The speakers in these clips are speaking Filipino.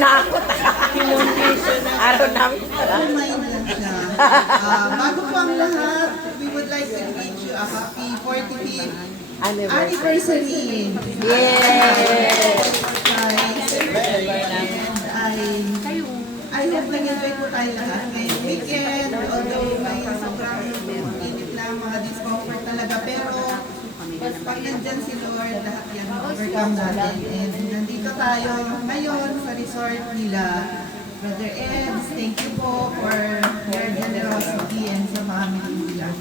Nanakot. Araw namin. Kumain lang siya. Bago po ang lahat, we would like to greet you a happy 45th anniversary. Yes! Guys, and I hope nag-enjoy po tayo lahat ngayong weekend, although may sobrang init lang, mga discomfort talaga, pero pag nandyan si Lord, lahat yan overcome natin. And nandito tayo ngayon sa resort nila. Brother Eds, thank you po for your generosity and sa family nila.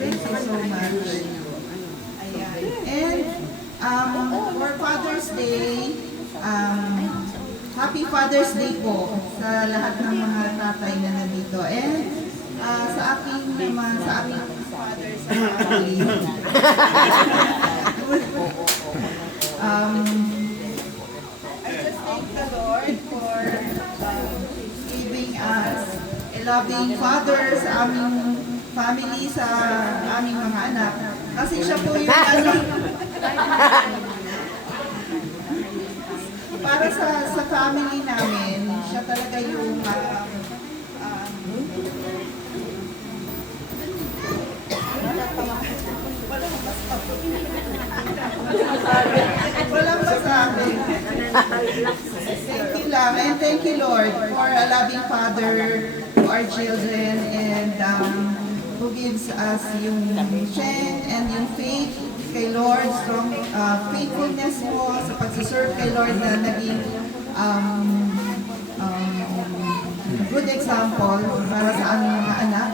Thank you so much. Ayan. And for Father's Day, Happy Father's Day po sa lahat ng mga tatay na nandito. And sa aking father sa family. I just thank the Lord for giving us a loving father sa aming family, sa aming mga anak. Kasi siya po yung para sa family namin, siya talaga yung walang masabi. Thank you lang, and thank you Lord for a loving father to our children, and who gives us yung strength and yung faith kay Lord, strong faithfulness mo sa pagsiserve kay Lord na naging good example para sa aming mga anak.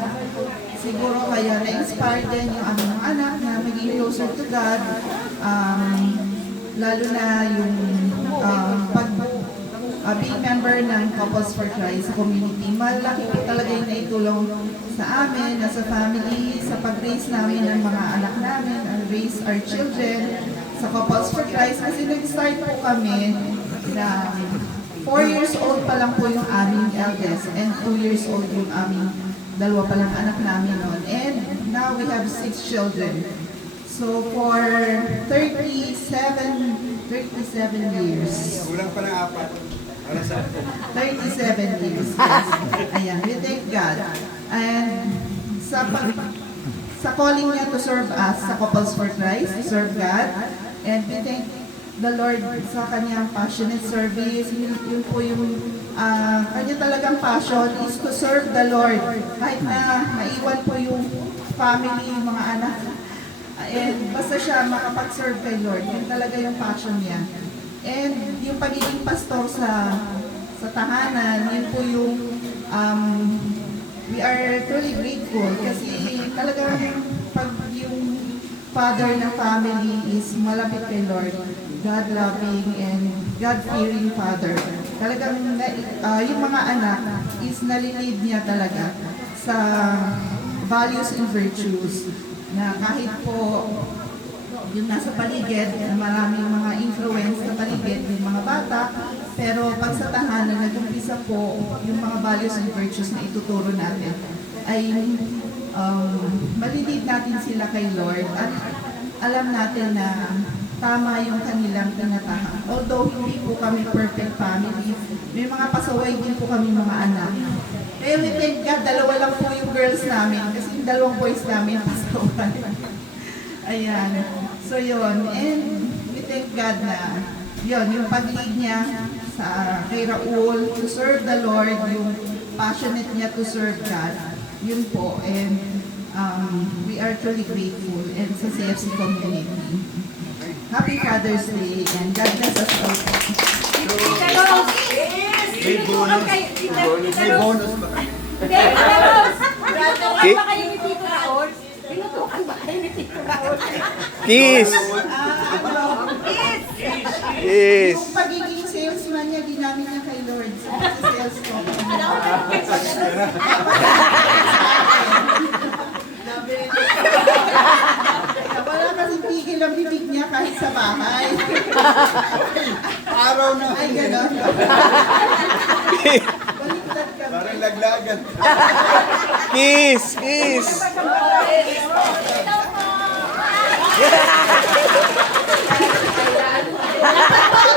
Siguro kaya na-inspire din yung aming mga anak na maging closer to God, lalo na yung being member ng Couples for Christ community. Malaki po talaga yung naitulong sa amin, as a family, sa pag-raise namin ng mga anak namin, and raise our children sa Couples for Christ. Kasi nag-start po kami na 4 years old pa lang po yung aming eldest, and 2 years old yung aming dalawa pa lang anak namin noon. And now we have 6 children. So for 37 years. Kulang pa ng 37 years. Yes. Ayan, we thank God. And sa calling niya to serve us sa Couples for Christ, to serve God. And we thank the Lord sa kanyang passionate service. Yun po yung kanya talagang passion is to serve the Lord. Kahit na naiwan po yung family, yung mga anak. And basta siya makapag-serve kay Lord, yun talaga yung passion niya. And yung pagiging pastor sa tahanan, yun po yung we are truly grateful kasi talagang pag yung father ng family is malapit kay Lord, God-loving and God-fearing father. Talagang yung mga anak is nalilid niya talaga sa values and virtues na kahit po yung nasa paligid, na maraming mga influence sa paligid, yung mga bata, pero pag sa tahanan, nag-umpisa po yung mga values and virtues na ituturo natin, ay malilid natin sila kay Lord at alam natin na tama yung kanilang tinatahak. Although hindi po kami perfect family, may mga pasaway din po kami mga anak. Pero we thank God, dalawa lang po yung girls namin kasi yung dalawang boys namin pasaway. Ayan. So yun, and we thank God na yun, yung pag-lead niya sa kay Raul to serve the Lord, yung passionate niya to serve God, yun po. And we are truly grateful and sa CFC community. Happy Father's Day and God bless us all. May bonus. May bonus ba? Kiss! Kiss! Yung pagiging salesman niya, ginamit niya kay Lord sa sales ko. Wala kasing tigil ang bibig niya kahit sa bahay. Araw na. Ay, gano'n. Baliktad ka. Parang laglagan. Kiss! Kiss! Dapat po